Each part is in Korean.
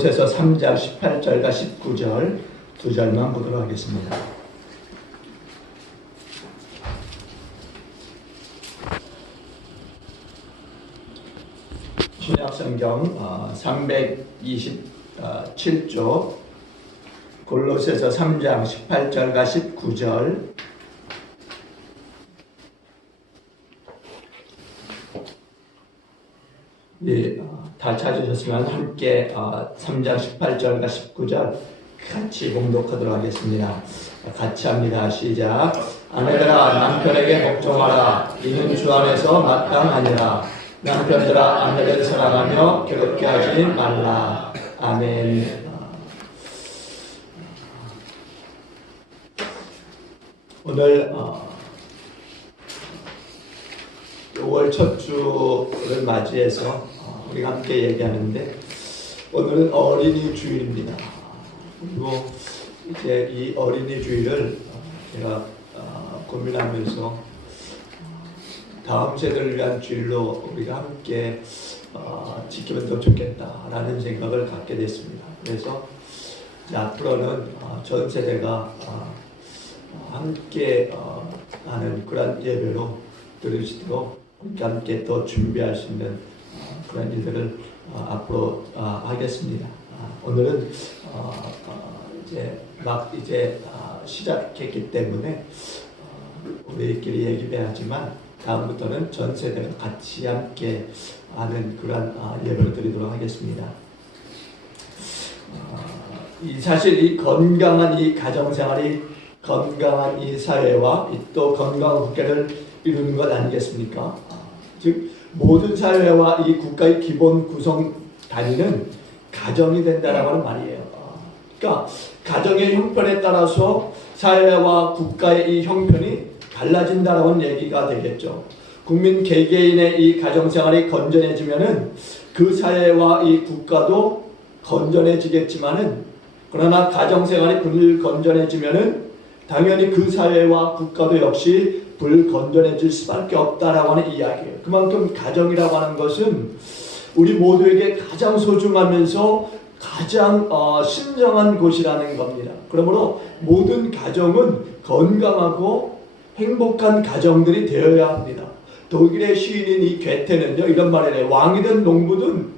골로새서 3장 18절과 19절 두 절만 보도록 하겠습니다. 신약성경 327쪽 골로새서 3장 18절과 19절. 예, 다 찾으셨으면 함께 3장 18절과 19절 같이 봉독하도록 하겠습니다. 같이 합니다. 시작. 아내들아 남편에게 복종하라. 이는 주 안에서 마땅하니라. 남편들아 아내를 사랑하며 괴롭게 하지 말라. 아멘. 오늘 5월 첫 주를 맞이해서 우리가 함께 얘기하는데, 오늘은 어린이 주일입니다. 그리고 이제 이 어린이 주일을 제가 고민하면서 다음 세대를 위한 주일로 우리가 함께 지키면 더 좋겠다라는 생각을 갖게 됐습니다. 그래서 앞으로는 전 세대가 함께 하는 그런 예배로 들으시도록 함께 또 준비할 수 있는 그런 일들을 앞으로 하겠습니다. 오늘은 이제 막 시작했기 때문에 우리끼리 얘기해야지만 다음부터는 전 세대가 같이 함께 하는 그런 예배를 드리도록 하겠습니다. 사실 이 건강한 이 가정생활이 건강한 이 사회와 또 건강한 국가를 이루는 것 아니겠습니까? 즉 모든 사회와 이 국가의 기본 구성 단위는 가정이 된다라고 하는 말이에요. 그러니까 가정의 형편에 따라서 사회와 국가의 이 형편이 달라진다라고 하는 얘기가 되겠죠. 국민 개개인의 이 가정생활이 건전해지면은 그 사회와 이 국가도 건전해지겠지만은, 그러나 가정생활이 불건전해지면은 당연히 그 사회와 국가도 역시 불건전해질 수밖에 없다라고 하는 이야기예요. 그만큼 가정이라고 하는 것은 우리 모두에게 가장 소중하면서 가장 신성한 곳이라는 겁니다. 그러므로 모든 가정은 건강하고 행복한 가정들이 되어야 합니다. 독일의 시인인 이 괴테는요, 이런 말을 해요. 왕이든 농부든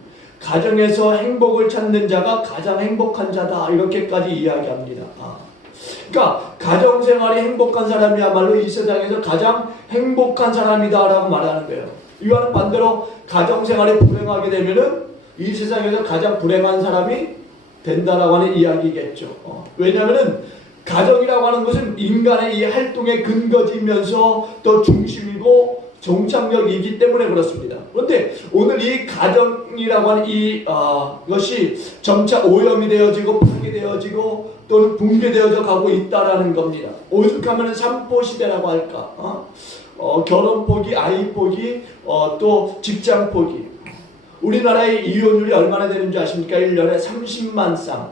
가정에서 행복을 찾는 자가 가장 행복한 자다, 이렇게까지 이야기합니다. 그러니까 가정생활이 행복한 사람이야말로 이 세상에서 가장 행복한 사람이다라고 말하는 거예요. 이와는 반대로 가정생활이 불행하게 되면은 이 세상에서 가장 불행한 사람이 된다라고 하는 이야기겠죠. 왜냐하면은 가정이라고 하는 것은 인간의 이 활동의 근거지면서 또 중심이고 종착역이기 때문에 그렇습니다. 그런데 오늘 이 가정이라고 하는 것이 점차 오염이 되어지고 파괴되어지고 또는 붕괴되어져 가고 있다라는 겁니다. 오죽하면 삼포 시대라고 할까? 결혼 포기, 아이 포기, 또 직장 포기. 우리나라의 이혼율이 얼마나 되는지 아십니까? 1년에 30만 쌍.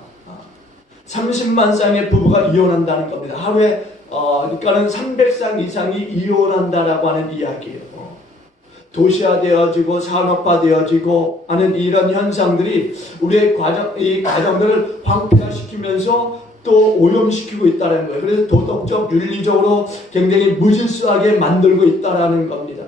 30만 쌍의 부부가 이혼한다는 겁니다. 하루에 그러니까는 300쌍 이상이 이혼한다라고 하는 이야기예요. 도시화되어지고 산업화되어지고 하는 이런 현상들이 우리의 이 가정들을 황폐화시키면서 또 오염시키고 있다는 거예요. 그래서 도덕적, 윤리적으로 굉장히 무질서하게 만들고 있다는 겁니다.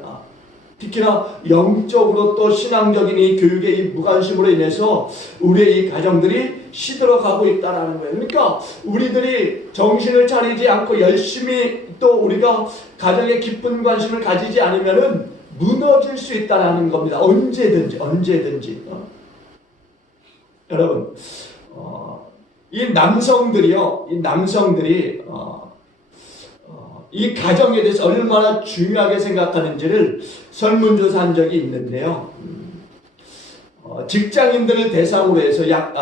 특히나 영적으로 또 신앙적인 이 교육의 이 무관심으로 인해서 우리의 이 가정들이 시들어가고 있다는 거예요. 그러니까 우리들이 정신을 차리지 않고 열심히 또 우리가 가정에 깊은 관심을 가지지 않으면은 무너질 수 있다는 겁니다. 언제든지. 여러분, 이 남성들이 이 가정에 대해서 얼마나 중요하게 생각하는지를 설문조사한 적이 있는데요. 직장인들을 대상으로 해서 약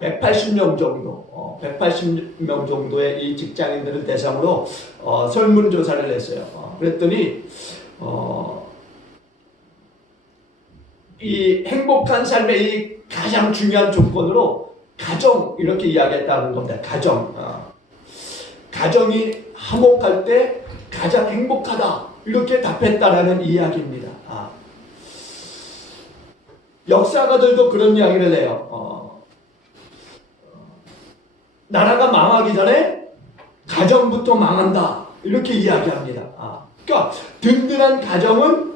180명 정도, 180명 정도의 이 직장인들을 대상으로 설문조사를 했어요. 그랬더니 이 행복한 삶의 이 가장 중요한 조건으로 가정, 이렇게 이야기했다는 겁니다. 가정이 화목할 때 가장 행복하다, 이렇게 답했다라는 이야기입니다. 역사가들도 그런 이야기를 해요. 나라가 망하기 전에 가정부터 망한다. 이렇게 이야기합니다. 그러니까 든든한 가정은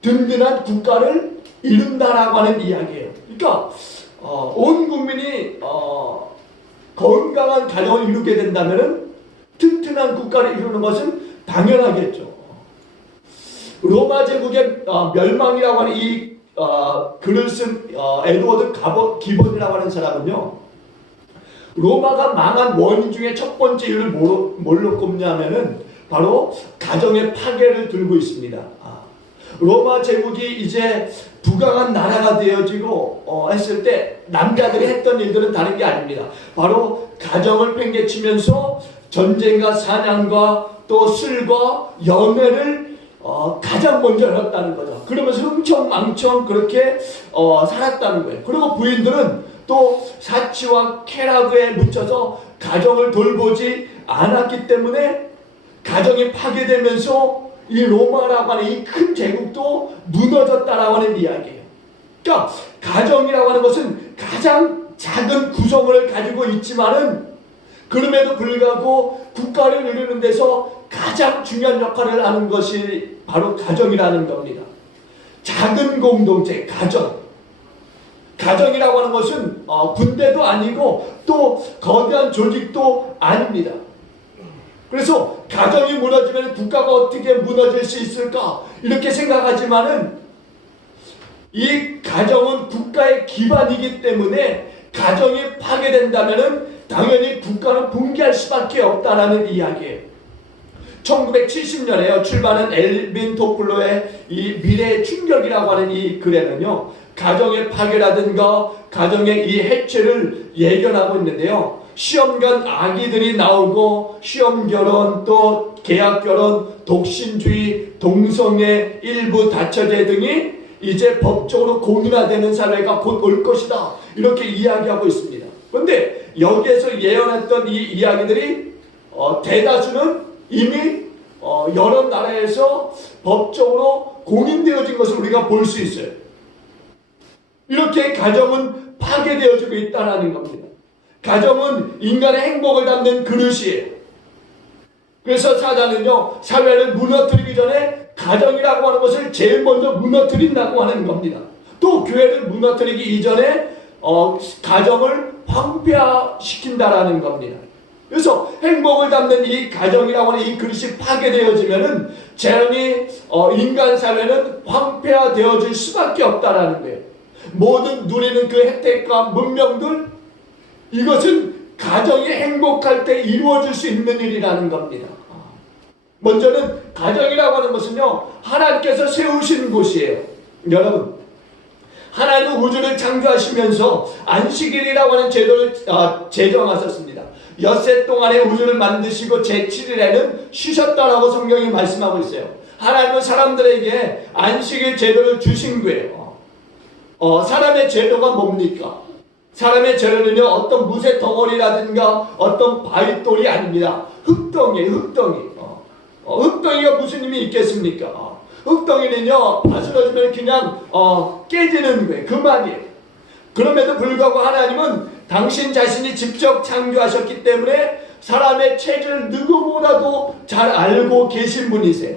든든한 국가를 이룬다라고 하는 이야기예요. 그러니까 온 국민이 건강한 가정을 이루게 된다면 튼튼한 국가를 이루는 것은 당연하겠죠. 로마 제국의 멸망이라고 하는 이 글을 쓴 에드워드 기본이라고 하는 사람은요, 로마가 망한 원인 중에 첫 번째 이유를 뭘로 꼽냐면은 바로 가정의 파괴를 들고 있습니다. 로마 제국이 이제 부강한 나라가 되어지고 했을 때 남자들이 했던 일들은 다른 게 아닙니다. 바로 가정을 팽개치면서 전쟁과 사냥과 또 술과 연애를 가장 먼저 했다는 거죠. 그러면서 흥청망청 그렇게 살았다는 거예요. 그리고 부인들은 또 사치와 쾌락에 묻혀서 가정을 돌보지 않았기 때문에 가정이 파괴되면서 이 로마라고 하는 이 큰 제국도 무너졌다라고 하는 이야기예요. 그러니까 가정이라고 하는 것은 가장 작은 구성을 가지고 있지만은 그럼에도 불구하고 국가를 이루는 데서 가장 중요한 역할을 하는 것이 바로 가정이라는 겁니다. 작은 공동체, 가정이라고 하는 것은 군대도 아니고 또 거대한 조직도 아닙니다. 그래서 가정이 무너지면 국가가 어떻게 무너질 수 있을까? 이렇게 생각하지만은 이 가정은 국가의 기반이기 때문에 가정이 파괴된다면은 당연히 국가는 붕괴할 수밖에 없다라는 이야기예요. 1970년에 출版한 엘빈 토플러의 이 미래의 충격이라고 하는 이 글에는요, 가정의 파괴라든가 가정의 이 해체를 예견하고 있는데요. 시험관 아기들이 나오고 시험결혼, 또 계약결혼, 독신주의, 동성애, 일부 다처제 등이 이제 법적으로 공인화되는 사회가 곧 올 것이다. 이렇게 이야기하고 있습니다. 그런데 여기에서 예언했던 이 이야기들이 대다수는 이미 여러 나라에서 법적으로 공인되어진 것을 우리가 볼 수 있어요. 이렇게 가정은 파괴되어지고 있다는 겁니다. 가정은 인간의 행복을 담는 그릇이에요. 그래서 사단은요, 사회를 무너뜨리기 전에 가정이라고 하는 것을 제일 먼저 무너뜨린다고 하는 겁니다. 또 교회를 무너뜨리기 이전에 가정을 황폐화시킨다라는 겁니다. 그래서 행복을 담는 이 가정이라고 하는 이 그릇이 파괴되어지면은 자연히 인간 사회는 황폐화되어질 수밖에 없다라는 거예요. 모든 누리는 그 혜택과 문명들, 이것은 가정이 행복할 때 이루어질 수 있는 일이라는 겁니다. 먼저는 가정이라고 하는 것은요, 하나님께서 세우신 곳이에요. 여러분, 하나님은 우주를 창조하시면서 안식일이라고 하는 제도를 제정하셨습니다. 엿새 동안에 우주를 만드시고 제7일에는 쉬셨다라고 성경이 말씀하고 있어요. 하나님은 사람들에게 안식일 제도를 주신 거예요. 사람의 제도가 뭡니까? 사람의 죄는요, 어떤 무쇠 덩어리라든가 어떤 바위돌이 아닙니다. 흙덩이에요, 흙덩이. 흙덩이가 무슨 힘이 있겠습니까? 흙덩이는요, 바스러지면 그냥 깨지는 거예요. 그만이에요. 그럼에도 불구하고 하나님은 당신 자신이 직접 창조하셨기 때문에 사람의 체질을 누구보다도 잘 알고 계신 분이세요.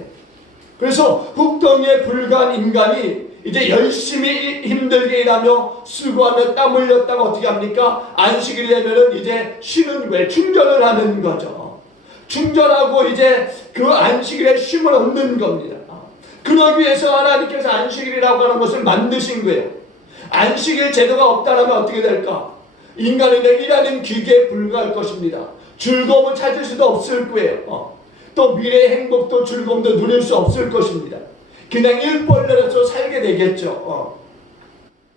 그래서 흙덩이에 불과한 인간이 이제 열심히 힘들게 일하며 수고하며 땀 흘렸다가 어떻게 합니까? 안식일 되면은 이제 쉬는 거예요. 충전을 하는 거죠. 충전하고 이제 그 안식일에 쉼을 얻는 겁니다. 그러기 위해서 하나님께서 안식일이라고 하는 것을 만드신 거예요. 안식일 제도가 없다면 어떻게 될까? 인간은 일하는 기계에 불과할 것입니다. 즐거움을 찾을 수도 없을 거예요. 또 미래의 행복도 즐거움도 누릴 수 없을 것입니다. 그냥 일벌레로서 살게 되겠죠.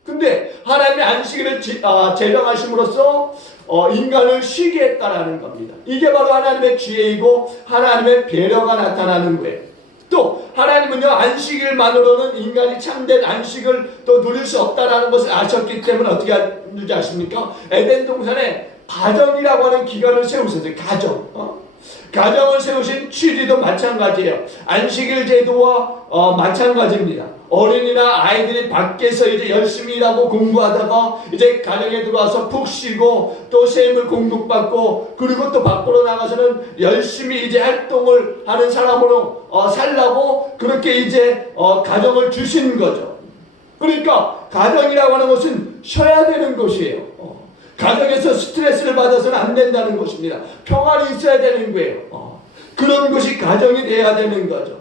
근데 하나님의 안식일을 제정하심으로써 인간을 쉬게 했다라는 겁니다. 이게 바로 하나님의 지혜이고 하나님의 배려가 나타나는 거예요. 또 하나님은요, 안식일만으로는 인간이 참된 안식을 또 누릴 수 없다라는 것을 아셨기 때문에 어떻게 하는지 아십니까? 에덴 동산에 가정이라고 하는 기관을 세우셨어요. 가정. 가정을 세우신 취지도 마찬가지예요. 안식일 제도와 마찬가지입니다. 어린이나 아이들이 밖에서 이제 열심히 일하고 공부하다가 이제 가정에 들어와서 푹 쉬고 또 세물 공급받고 그리고 또 밖으로 나가서는 열심히 이제 활동을 하는 사람으로 살라고 그렇게 이제 가정을 주신 거죠. 그러니까 가정이라고 하는 것은 쉬어야 되는 것이에요. 가정에서 스트레스를 받아서는 안 된다는 것입니다. 평안이 있어야 되는 거예요. 그런 것이 가정이 돼야 되는 거죠.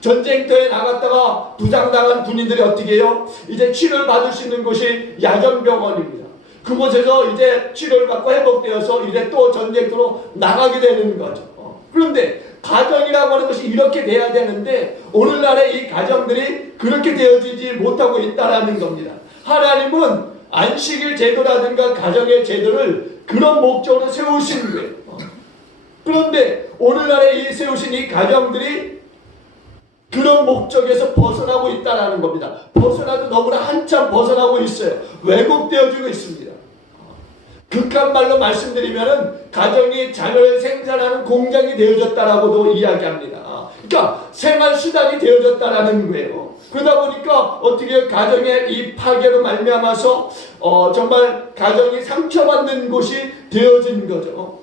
전쟁터에 나갔다가 부상당한 군인들이 어떻게 해요? 이제 치료를 받을 수 있는 곳이 야전병원입니다. 그곳에서 이제 치료를 받고 회복되어서 이제 또 전쟁터로 나가게 되는 거죠. 그런데 가정이라고 하는 것이 이렇게 돼야 되는데 오늘날의 이 가정들이 그렇게 되어지지 못하고 있다는 겁니다. 하나님은 안식일 제도라든가 가정의 제도를 그런 목적으로 세우신 거예요. 그런데 오늘날에 이 세우신 이 가정들이 그런 목적에서 벗어나고 있다는 겁니다. 벗어나도 너무나 한참 벗어나고 있어요. 왜곡되어지고 있습니다. 극한 말로 말씀드리면은 가정이 자녀를 생산하는 공장이 되어졌다라고도 이야기합니다. 그러니까 생활 수단이 되어졌다라는 거예요. 그러다 보니까 어떻게 가정의 이 파괴로 말미암아서 정말 가정이 상처받는 곳이 되어진 거죠.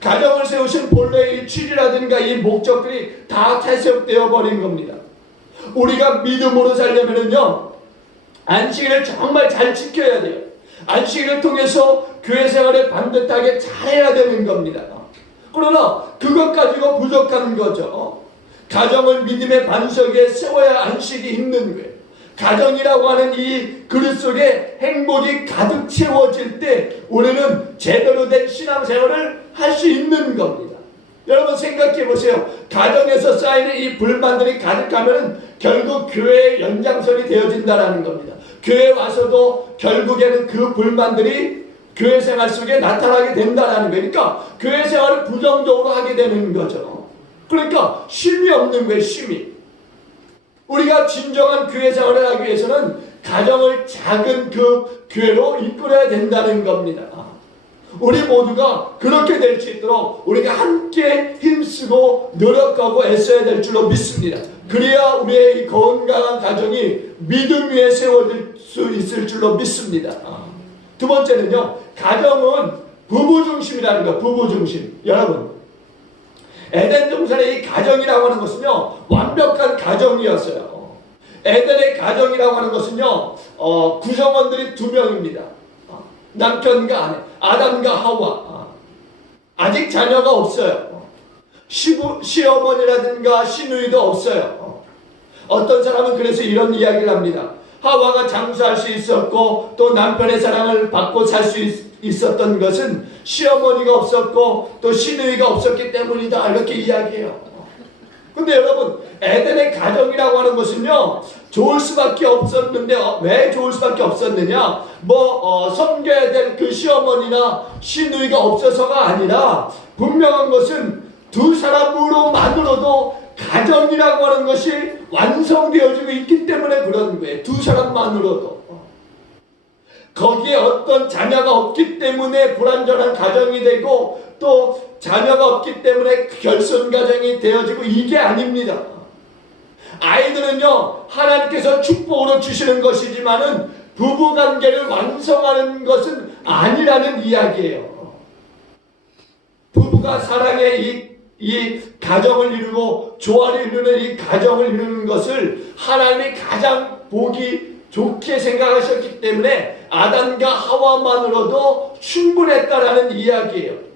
가정을 세우신 본래의 이 취지라든가 이 목적들이 다 퇴색되어 버린 겁니다. 우리가 믿음으로 살려면은요, 안식일을 정말 잘 지켜야 돼요. 안식일을 통해서 교회 생활을 반듯하게 잘해야 되는 겁니다. 그러나 그것 가지고 부족한 거죠. 가정을 믿음의 반석에 세워야 안식이 있는 거예요. 가정이라고 하는 이 그릇 속에 행복이 가득 채워질 때 우리는 제대로 된 신앙생활을 할 수 있는 겁니다. 여러분 생각해 보세요. 가정에서 쌓이는 이 불만들이 가득하면 결국 교회의 연장선이 되어진다는 겁니다. 교회에 와서도 결국에는 그 불만들이 교회 생활 속에 나타나게 된다는 거예요. 그러니까 교회 생활을 부정적으로 하게 되는 거죠. 그러니까 쉼이 없는 거예요. 쉼이. 우리가 진정한 교회 생활을 하기 위해서는 가정을 작은 그 교회로 이끌어야 된다는 겁니다. 우리 모두가 그렇게 될 수 있도록 우리가 함께 힘쓰고 노력하고 애써야 될 줄로 믿습니다. 그래야 우리의 이 건강한 가정이 믿음 위에 세워질 수 있을 줄로 믿습니다. 두 번째는요, 가정은 부부 중심이라는 거예요. 부부 중심. 여러분, 에덴 동산의 이 가정이라고 하는 것은요, 완벽한 가정이었어요. 에덴의 가정이라고 하는 것은요, 구성원들이 두 명입니다. 남편과 아내, 아담과 하와. 아직 자녀가 없어요. 시어머니라든가 시누이도 없어요. 어떤 사람은 그래서 이런 이야기를 합니다. 하와가 장수할 수 있었고 또 남편의 사랑을 받고 살 수 있었던 것은 시어머니가 없었고 또 시누이가 없었기 때문이다, 이렇게 이야기해요. 근데 여러분, 에덴의 가정이라고 하는 것은요, 좋을 수밖에 없었는데 왜 좋을 수밖에 없었느냐? 섬겨야 될 그 시어머니나 시누이가 없어서가 아니라 분명한 것은 두 사람으로만으로도 가정이라고 하는 것이 완성되어지고 있기 때문에 그런 거예요. 두 사람만으로도. 거기에 어떤 자녀가 없기 때문에 불완전한 가정이 되고 또 자녀가 없기 때문에 결손 가정이 되어지고 이게 아닙니다. 아이들은요, 하나님께서 축복으로 주시는 것이지만은 부부관계를 완성하는 것은 아니라는 이야기예요. 부부가 사랑의 이 가정을 이루고 조화를 이루는 이 가정을 이루는 것을 하나님이 가장 보기 좋게 생각하셨기 때문에 아담과 하와만으로도 충분했다라는 이야기예요.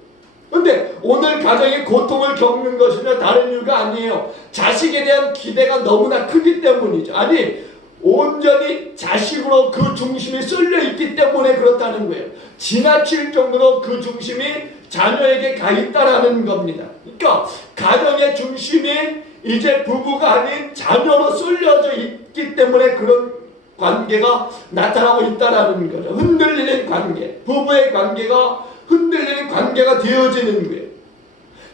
그런데 오늘 가정이 고통을 겪는 것은요, 다른 이유가 아니에요. 자식에 대한 기대가 너무나 크기 때문이죠. 아니, 온전히 자식으로 그 중심이 쏠려 있기 때문에 그렇다는 거예요. 지나칠 정도로 그 중심이 자녀에게 가 있다라는 겁니다. 그러니까 가정의 중심이 이제 부부가 아닌 자녀로 쏠려져 있기 때문에 그런 관계가 나타나고 있다라는 거죠. 흔들리는 관계, 부부의 관계가 흔들리는 관계가 되어지는 거예요.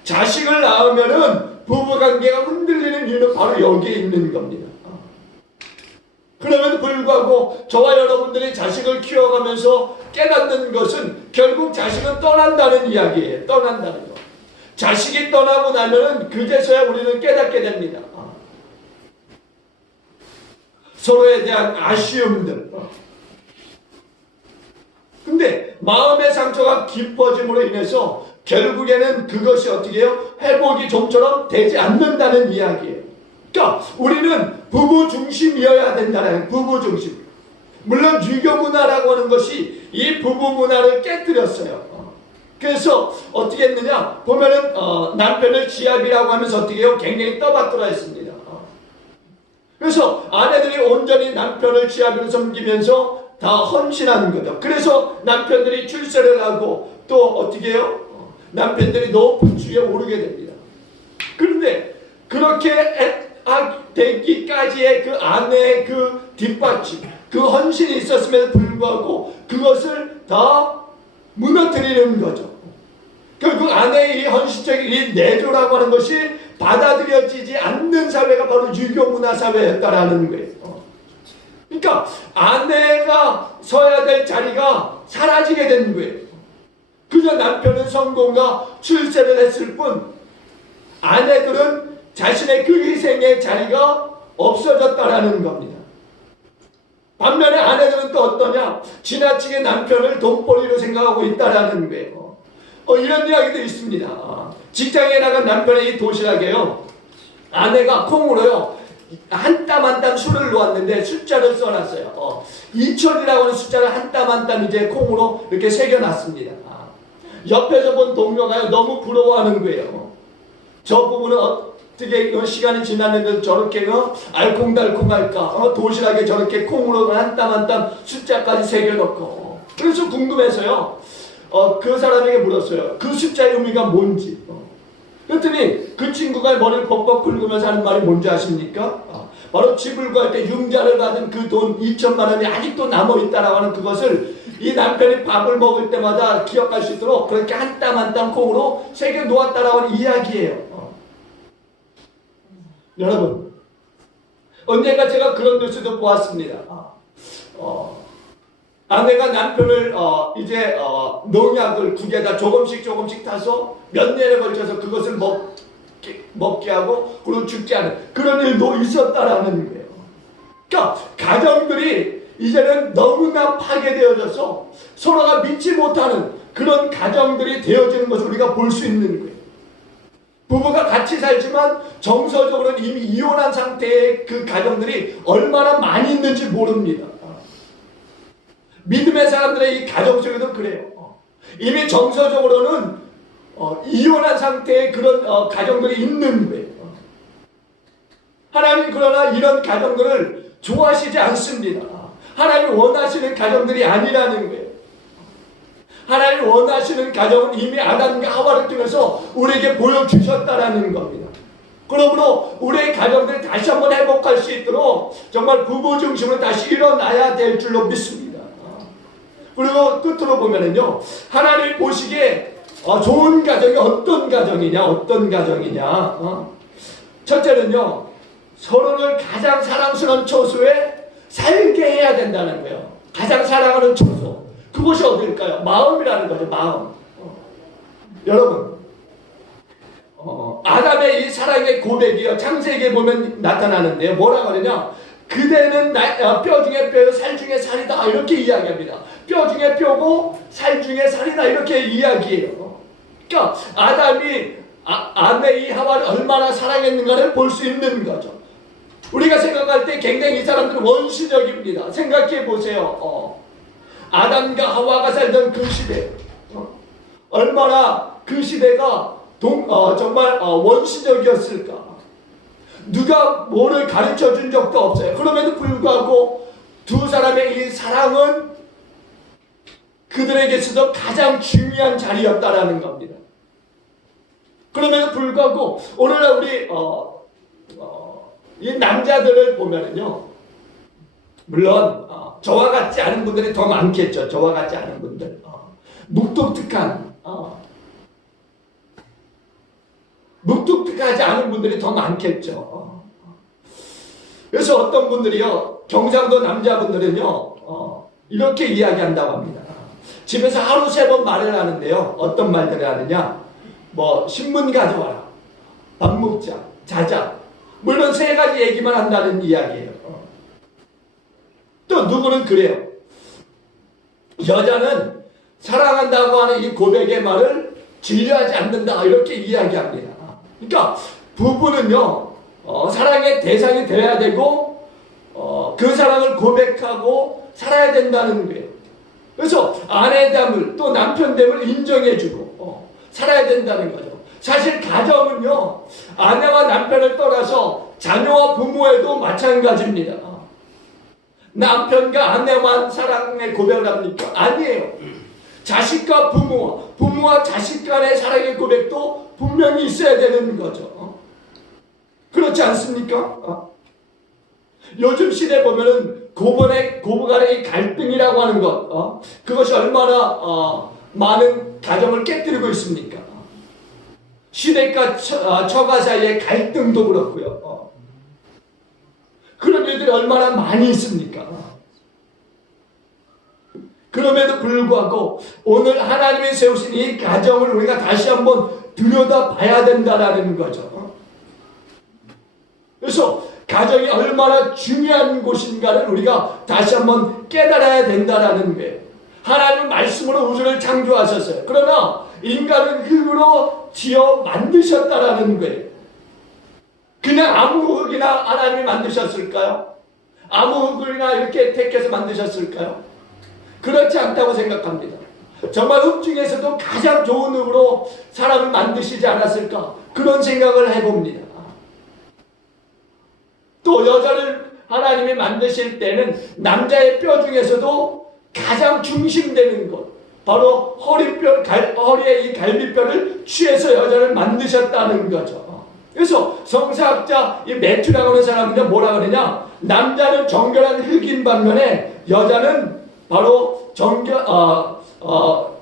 자식을 낳으면은 부부관계가 흔들리는 이유는 바로 여기에 있는 겁니다. 그럼에도 불구하고 저와 여러분들이 자식을 키워가면서 깨닫는 것은 결국 자식은 떠난다는 이야기예요. 떠난다는 거. 자식이 떠나고 나면은 그제서야 우리는 깨닫게 됩니다. 서로에 대한 아쉬움들. 근데 마음의 상처가 깊어짐으로 인해서 결국에는 그것이 어떻게 해요? 회복이 좀처럼 되지 않는다는 이야기예요. 그러니까 우리는 부부 중심이어야 된다는, 부부 중심. 물론 유교 문화라고 하는 것이 이 부부 문화를 깨뜨렸어요. 그래서 어떻게 했느냐 보면은 남편을 지압이라고 하면서 어떻게 해요? 굉장히 떠받들어 했습니다. 그래서 아내들이 온전히 남편을 지압으로 섬기면서 다 헌신하는 거죠. 그래서 남편들이 출세를 하고 또 어떻게 해요? 남편들이 높은 주에 오르게 됩니다. 그런데 그렇게 되기까지의 그 아내의 그 뒷받침, 그 헌신이 있었음에도 불구하고 그것을 다 무너뜨리는 거죠. 결국 아내의 이 헌신적인 이 내조라고 하는 것이 받아들여지지 않는 사회가 바로 유교 문화 사회였다라는 거예요. 그러니까 아내가 서야 될 자리가 사라지게 된 거예요. 그저 남편은 성공과 출세를 했을 뿐 아내들은 자신의 그 희생의 자리가 없어졌다라는 겁니다. 반면에 아내들은 또 어떠냐? 지나치게 남편을 돈벌이로 생각하고 있다라는 거예요. 이런 이야기도 있습니다. 직장에 나간 남편의 이 도시락에요. 아내가 콩으로요. 한 땀 한 땀 술을 놓았는데 숫자를 써놨어요. 2000이라고 하는 숫자를 한 땀 한 땀 이제 콩으로 이렇게 새겨놨습니다. 옆에서 본 동료가요. 너무 부러워하는 거예요. 저 부분은 어떻게 시간이 지났는데 저렇게 알콩달콩할까? 도시락에 저렇게 콩으로 한 땀 한 땀 숫자까지 새겨놓고. 그래서 궁금해서요. 그 사람에게 물었어요. 그 숫자의 의미가 뭔지. 그랬더니 그 친구가 머리를 벅벅 긁으면서 하는 말이 뭔지 아십니까? 바로 집을 구할 때 융자를 받은 그 돈 2천만 원이 아직도 남아있다라고 하는 그것을 이 남편이 밥을 먹을 때마다 기억할 수 있도록 그렇게 한 땀 한 땀 콩으로 새겨 놓았다라고 하는 이야기예요. 여러분, 언젠가 제가 그런 뉴스도 보았습니다. 아내가 남편을 이제 농약을 국에다 조금씩 타서 몇 년에 걸쳐서 그것을 먹게 하고 그리고 죽지 않은 그런 일도 있었다라는 거예요. 그러니까 가정들이 이제는 너무나 파괴되어져서 서로가 믿지 못하는 그런 가정들이 되어지는 것을 우리가 볼 수 있는 거예요. 부부가 같이 살지만 정서적으로는 이미 이혼한 상태의 그 가정들이 얼마나 많이 있는지 모릅니다. 믿음의 사람들의 이 가정 속에도 그래요. 이미 정서적으로는 이혼한 상태의 그런 가정들이 있는 거예요. 하나님 그러나 이런 가정들을 좋아하시지 않습니다. 하나님 원하시는 가정들이 아니라는 거예요. 하나님 원하시는 가정은 이미 아담과 하와를 통해서 우리에게 보여주셨다라는 겁니다. 그러므로 우리의 가정들이 다시 한번 회복할 수 있도록 정말 부부 중심으로 다시 일어나야 될 줄로 믿습니다. 그리고 끝으로 보면은요, 하나님 보시기에 좋은 가정이 어떤 가정이냐. 첫째는요, 서로를 가장 사랑스러운 처소에 살게 해야 된다는 거예요. 가장 사랑하는 처소. 그것이 어딜까요? 마음이라는 거죠, 마음. 여러분, 아담의 이 사랑의 고백이요, 창세기에 보면 나타나는데요. 뭐라고 하느냐? 그대는 뼈 중에 뼈요, 살 중에 살이다. 이렇게 이야기합니다. 뼈 중에 뼈고 살 중에 살이다. 이렇게 이야기해요. 그러니까 아담이 아내 이 하와를 얼마나 사랑했는가를 볼 수 있는 거죠. 우리가 생각할 때 굉장히 이 사람들은 원시적입니다. 생각해 보세요. 아담과 하와가 살던 그 시대, 얼마나 그 시대가 정말 원시적이었을까. 누가 뭐를 가르쳐 준 적도 없어요. 그럼에도 불구하고 두 사람의 이 사랑은 그들에게서도 가장 중요한 자리였다라는 겁니다. 그럼에도 불구하고 오늘날 우리 이 남자들을 보면은요, 물론 저와 같지 않은 분들이 더 많겠죠. 저와 같지 않은 분들, 묵뚝뚝하지 않은 분들이 더 많겠죠. 그래서 어떤 분들이요, 경상도 남자분들은요, 이렇게 이야기한다고 합니다. 집에서 하루 3번 말을 하는데요. 어떤 말들을 하느냐? 뭐 신문 가져와라, 밥 먹자, 자자, 뭐 이런 세 가지 얘기만 한다는 이야기예요. 또 누구는 그래요. 여자는 사랑한다고 하는 이 고백의 말을 진리하지 않는다, 이렇게 이야기합니다. 그러니까 부부는요, 사랑의 대상이 되어야 되고 그 사랑을 고백하고 살아야 된다는 거예요. 그래서 아내됨을 또 남편됨을 인정해주고 살아야 된다는 거죠. 사실 가정은요, 아내와 남편을 떠나서 자녀와 부모에도 마찬가지입니다. 남편과 아내만 사랑의 고백을 합니까? 아니에요. 자식과 부모와 자식 간의 사랑의 고백도 분명히 있어야 되는 거죠. 그렇지 않습니까? 요즘 시대 보면은 고부간의 갈등이라고 하는 것, 그것이 얼마나 많은 가정을 깨뜨리고 있습니까? 시댁과 처가 사이의 갈등도 그렇고요. 그런 일들이 얼마나 많이 있습니까? 그럼에도 불구하고 오늘 하나님이 세우신 이 가정을 우리가 다시 한번 들여다봐야 된다는 거죠. 그래서 가정이 얼마나 중요한 곳인가를 우리가 다시 한번 깨달아야 된다는 거예요. 하나님은 말씀으로 우주를 창조하셨어요. 그러나 인간은 흙으로 지어 만드셨다라는 거예요. 그냥 아무 흙이나 하나님이 만드셨을까요? 아무 흙이나 이렇게 택해서 만드셨을까요? 그렇지 않다고 생각합니다. 정말 흙 중에서도 가장 좋은 흙으로 사람을 만드시지 않았을까? 그런 생각을 해봅니다. 또 여자를 하나님이 만드실 때는 남자의 뼈 중에서도 가장 중심되는 것, 바로 허리에 이 갈비뼈를 취해서 여자를 만드셨다는 거죠. 그래서 성사학자 이 매튜라고 하는 사람은 뭐라 그러냐? 남자는 정결한 흙인 반면에 여자는 바로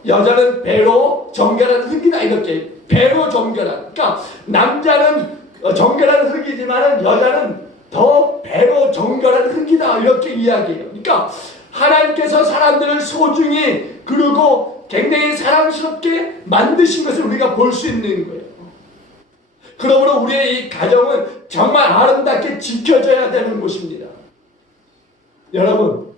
여자는 배로 정결한 흙이다, 이렇게. 배로 정결한. 그러니까 남자는 정결한 흙이지만 여자는 더 배로 정결한 흙이다, 이렇게 이야기해요. 그러니까 하나님께서 사람들을 소중히 그리고 굉장히 사랑스럽게 만드신 것을 우리가 볼 수 있는 거예요. 그러므로 우리의 이 가정은 정말 아름답게 지켜져야 되는 곳입니다. 여러분,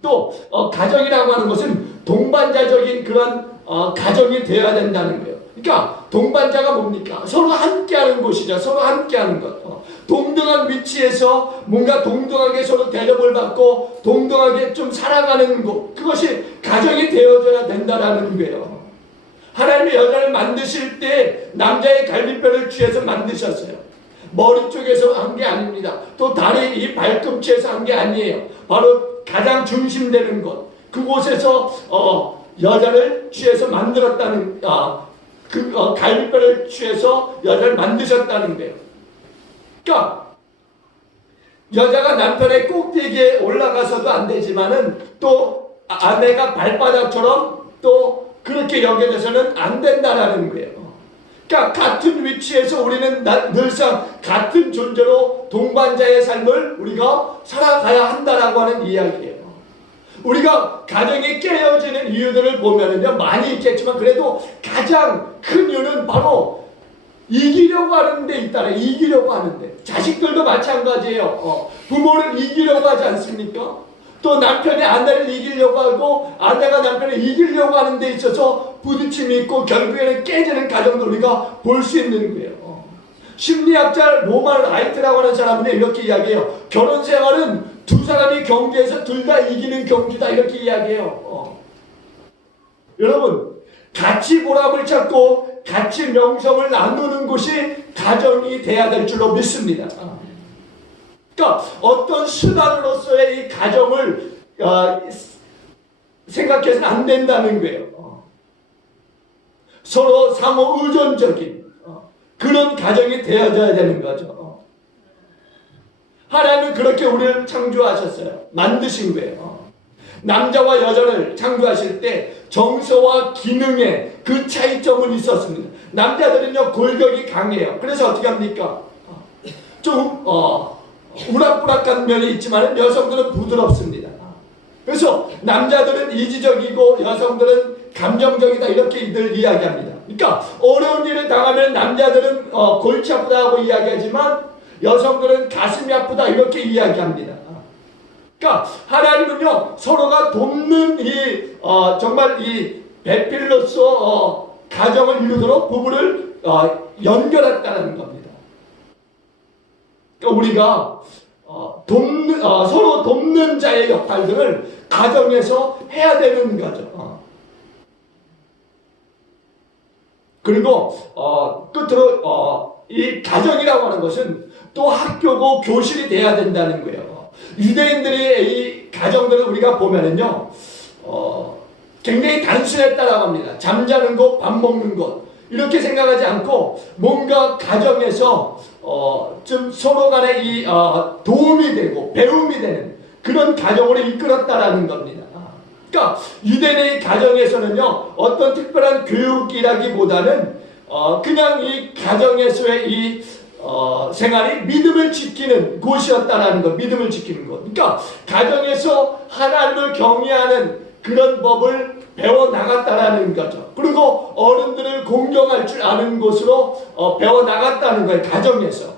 또 가정이라고 하는 것은 동반자적인 그런 가정이 되어야 된다는 거예요. 그러니까 동반자가 뭡니까? 서로 함께하는 곳이죠. 서로 함께하는 것. 동등한 위치에서 뭔가 동등하게 서로 대접을 받고 동등하게 좀 살아가는 것, 그것이 가정이 되어져야 된다는 거예요. 하나님이 여자를 만드실 때 남자의 갈비뼈를 취해서 만드셨어요. 머리 쪽에서 한 게 아닙니다. 또 다리 이 발꿈치에서 한 게 아니에요. 바로 가장 중심되는 것, 그곳에서 여자를 취해서 만들었다는 갈비뼈를 취해서 여자를 만드셨다는 거예요. 그러니까 여자가 남편의 꼭대기에 올라가서도 안 되지만은 또 아내가 발바닥처럼 또 그렇게 여겨져서는 안 된다라는 거예요. 그러니까 같은 위치에서 우리는 늘상 같은 존재로 동반자의 삶을 우리가 살아가야 한다라고 하는 이야기예요. 우리가 가정이 깨어지는 이유들을 보면은요, 많이 있겠지만 그래도 가장 큰 이유는 바로 이기려고 하는 데 있다. 이기려고 하는데. 자식들도 마찬가지예요. 부모를 이기려고 하지 않습니까? 또 남편이 아내를 이기려고 하고 아내가 남편을 이기려고 하는 데 있어서 부딪힘이 있고 결국에는 깨지는 가정도 우리가 볼 수 있는 거예요. 심리학자 로만 라이트라고 하는 사람은 이렇게 이야기해요. 결혼 생활은 두 사람이 경주에서 둘 다 이기는 경주다, 이렇게 이야기해요. 여러분, 같이 보람을 찾고 같이 명성을 나누는 곳이 가정이 돼야 될 줄로 믿습니다. 그러니까 어떤 수단으로서의 이 가정을 생각해서는 안 된다는 거예요. 서로 상호 의존적인 그런 가정이 되어져야 되는 거죠. 하나님은 그렇게 우리를 창조하셨어요. 만드신 거예요. 남자와 여자를 창조하실 때 정서와 기능의 그 차이점은 있었습니다. 남자들은요, 골격이 강해요. 그래서 어떻게 합니까? 좀 우락부락한 면이 있지만 여성들은 부드럽습니다. 그래서 남자들은 이지적이고 여성들은 감정적이다, 이렇게 이들 이야기합니다. 그러니까 어려운 일을 당하면 남자들은 골치 아프다고 이야기하지만 여성들은 가슴이 아프다 이렇게 이야기합니다. 그러니까 하나님은요 서로가 돕는 정말 이 배필로서 가정을 이루도록 부부를 연결했다는 겁니다. 그러니까 우리가 서로 돕는 자의 역할들을 가정에서 해야 되는 거죠. 그리고 끝으로 이 가정이라고 하는 것은 또 학교고 교실이 돼야 된다는 거예요. 유대인들의 이 가정들을 우리가 보면은요, 굉장히 단순했다라고 합니다. 잠자는 것, 밥 먹는 것 이렇게 생각하지 않고 뭔가 가정에서 좀 서로 간에 도움이 되고 배움이 되는 그런 가정으로 이끌었다라는 겁니다. 그러니까 유대인의 가정에서는요 어떤 특별한 교육이라기보다는 그냥 이 가정에서의 이 생활이 믿음을 지키는 곳이었다라는 것, 믿음을 지키는 것. 그러니까 가정에서 하나님을 경외하는 그런 법을 배워 나갔다라는 거죠. 그리고 어른들을 공경할 줄 아는 곳으로 배워 나갔다는 거예요. 가정에서.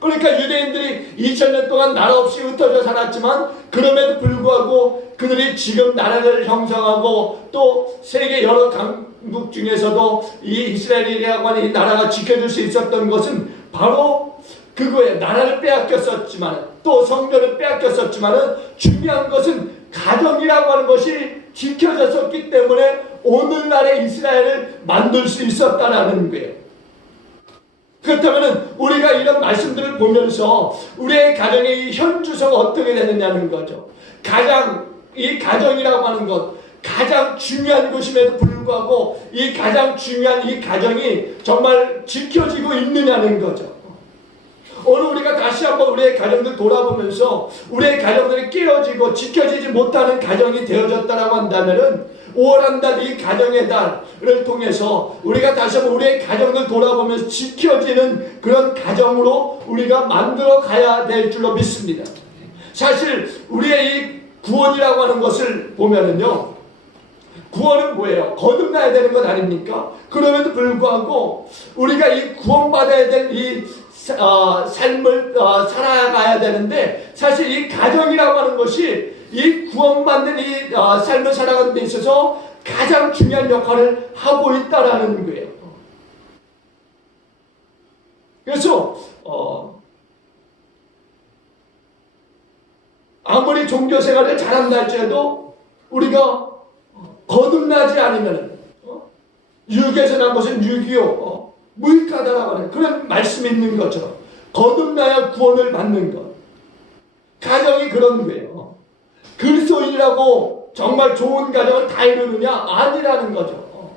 그러니까 유대인들이 2000년 동안 나라 없이 흩어져 살았지만 그럼에도 불구하고 그들이 지금 나라를 형성하고 또 세계 여러 강국 중에서도 이 이스라엘이라고 하는 이 나라가 지켜줄 수 있었던 것은 바로 그거에 나라를 빼앗겼었지만 또 성전을 빼앗겼었지만 중요한 것은 가정이라고 하는 것이 지켜졌었기 때문에 오늘날의 이스라엘을 만들 수 있었다는 거예요. 그렇다면 우리가 이런 말씀들을 보면서 우리의 가정의 이 현주소가 어떻게 되느냐는 거죠. 이 가정이라고 하는 것 가장 중요한 것임에도 불구하고 이 가장 중요한 이 가정이 정말 지켜지고 있느냐는 거죠. 오늘 우리가 다시 한번 우리의 가정들 돌아보면서 우리의 가정들이 깨어지고 지켜지지 못하는 가정이 되어졌다고 한다면은 5월 한 달 이 가정의 달을 통해서 우리가 다시 한번 우리의 가정들 돌아보면서 지켜지는 그런 가정으로 우리가 만들어 가야 될 줄로 믿습니다. 사실 우리의 이 구원이라고 하는 것을 보면은요, 구원은 뭐예요? 거듭나야 되는 것 아닙니까? 그럼에도 불구하고 우리가 이 구원받아야 될 이 삶을 살아가야 되는데 사실 이 가정이라고 하는 것이 이 구원받는 이 삶을 살아가는 데 있어서 가장 중요한 역할을 하고 있다라는 거예요. 그래서 아무리 종교 생활을 잘한다 할지라도 우리가 거듭나지 않으면 유교에서 난 것은 유교 무익하다라고 하는 그런 말씀이 있는 것처럼 거듭나야 구원을 받는 것. 가정이 그런 거예요. 그리스도인이라고 정말 좋은 가정을 다 이루느냐? 아니라는 거죠.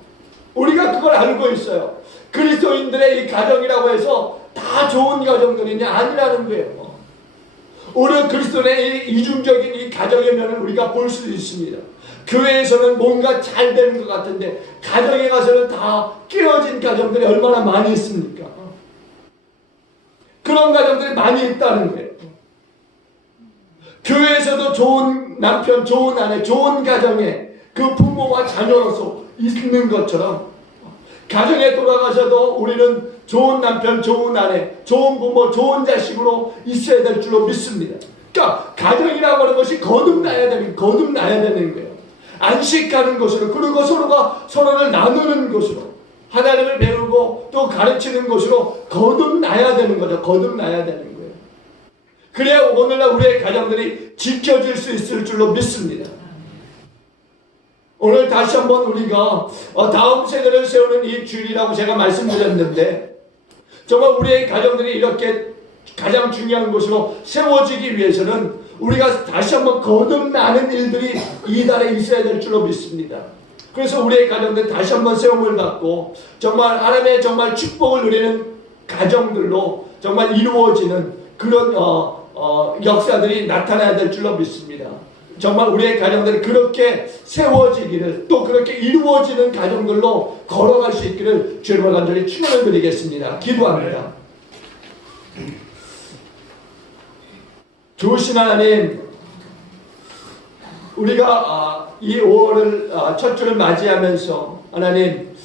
우리가 그걸 알고 있어요. 그리스도인들의 이 가정이라고 해서 다 좋은 가정들이냐? 아니라는 거예요. 오히려 그리스도인의 이중적인 이 가정의 면을 우리가 볼 수 있습니다. 교회에서는 뭔가 잘 되는 것 같은데 가정에 가서는 다 깨어진 가정들이 얼마나 많이 있습니까? 그런 가정들이 많이 있다는 거예요. 교회에서도 좋은 남편, 좋은 아내, 좋은 가정에 그 부모와 자녀로서 있는 것처럼 가정에 돌아가셔도 우리는 좋은 남편, 좋은 아내, 좋은 부모, 좋은 자식으로 있어야 될 줄로 믿습니다. 그러니까 가정이라고 하는 것이 거듭나야 되는 거예요. 안식하는 것으로, 그리고 서로가 서로를 나누는 것으로, 하나님을 배우고 또 가르치는 것으로 거듭나야 되는 거죠. 거듭나야 되는 거예요. 그래야 오늘날 우리의 가정들이 지켜질 수 있을 줄로 믿습니다. 오늘 다시 한번 우리가 다음 세대를 세우는 이 주일이라고 제가 말씀드렸는데 정말 우리의 가정들이 이렇게 가장 중요한 것으로 세워지기 위해서는 우리가 다시 한번 거듭나는 일들이 이달에 있어야 될 줄로 믿습니다. 그래서 우리의 가정들 다시 한번 세움을 받고 정말 하나님의 정말 축복을 누리는 가정들로 정말 이루어지는 그런 역사들이 나타나야 될 줄로 믿습니다. 정말 우리의 가정들이 그렇게 세워지기를 또 그렇게 이루어지는 가정들로 걸어갈 수 있기를 주님을 간절히 축원을 드리겠습니다. 기도합니다. 좋으신 하나님, 우리가 이 5월을 첫 주를 맞이하면서 하나님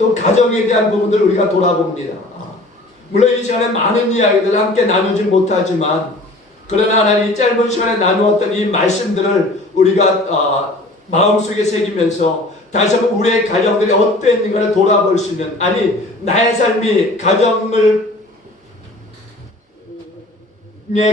또 가정에 대한 부분들을 우리가 돌아봅니다. 물론 이 시간에 많은 이야기들을 함께 나누지 못하지만 그러나 하나님 이 짧은 시간에 나누었던 이 말씀들을 우리가 마음속에 새기면서 다시 한번 우리의 가정들이 어떠했는가를 돌아볼 수 있는, 아니 나의 삶이 가정을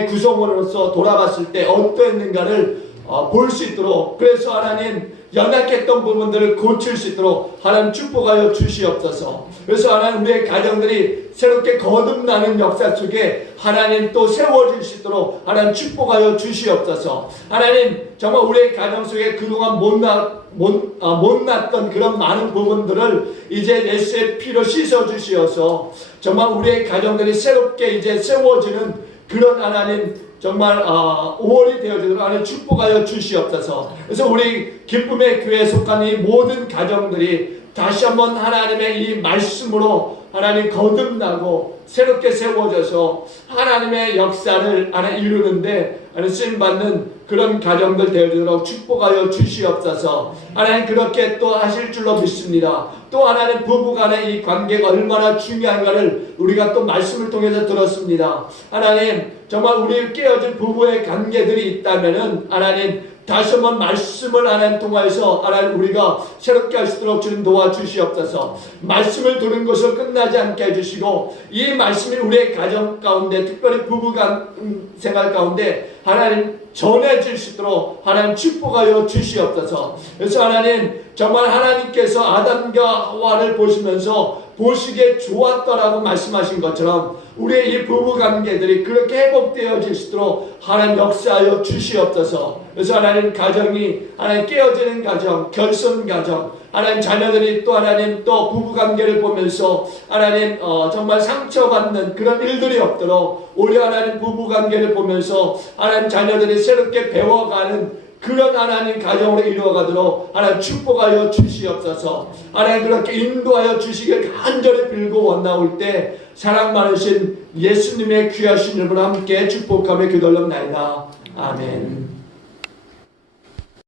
구성원으로서 돌아봤을 때 어떠했는가를 볼 수 있도록, 그래서 하나님 연약했던 부분들을 고칠 수 있도록 하나님 축복하여 주시옵소서. 그래서 하나님 우리의 가정들이 새롭게 거듭나는 역사 속에 하나님 또 세워질 수 있도록 하나님 축복하여 주시옵소서. 하나님 정말 우리의 가정 속에 그동안 못났던 그런 많은 부분들을 이제 예수의 피로 씻어 주시어서 정말 우리의 가정들이 새롭게 이제 세워지는 그런 하나님 정말 5월이 되어지도록 하나님 축복하여 주시옵소서. 그래서 우리 기쁨의 교회에 속한 이 모든 가정들이 다시 한번 하나님의 이 말씀으로 하나님 거듭나고 새롭게 세워져서 하나님의 역사를 하나님 이루는데 하나님 쓰임받는 그런 가정들 되어지도록 축복하여 주시옵소서. 하나님 그렇게 또 하실 줄로 믿습니다. 또 하나님 부부간의 이 관계가 얼마나 중요한가를 우리가 또 말씀을 통해서 들었습니다. 하나님 정말 우리 깨어진 부부의 관계들이 있다면은 하나님 다시 한번 말씀을 하나님 통하여서 하나님 우리가 새롭게 할 수 있도록 주님 도와주시옵소서. 말씀을 들은 것을 끝나지 않게 해주시고 이 말씀이 우리의 가정 가운데 특별히 부부 생활 가운데 하나님 전해질 수 있도록 하나님 축복하여 주시옵소서. 그래서 하나님 정말 하나님께서 아담과 하와를 보시면서 보시기에 좋았더라고 말씀하신 것처럼 우리의 이 부부관계들이 그렇게 회복되어질 수 있도록 하나님 역사하여 주시옵소서. 그래서 하나님 가정이 하나님 깨어지는 가정, 결손 가정, 하나님 자녀들이 또 하나님 또 부부관계를 보면서 하나님 정말 상처받는 그런 일들이 없도록 우리 하나님 부부관계를 보면서 하나님 자녀들이 새롭게 배워가는 그런 하나님 가정으로 이루어가도록 하나님 축복하여 주시옵소서. 하나님 그렇게 인도하여 주시길 간절히 빌고 원나올 때 사랑 많으신 예수님의 귀하신 이름으로 함께 축복하며 기도하옵나이다. 아멘.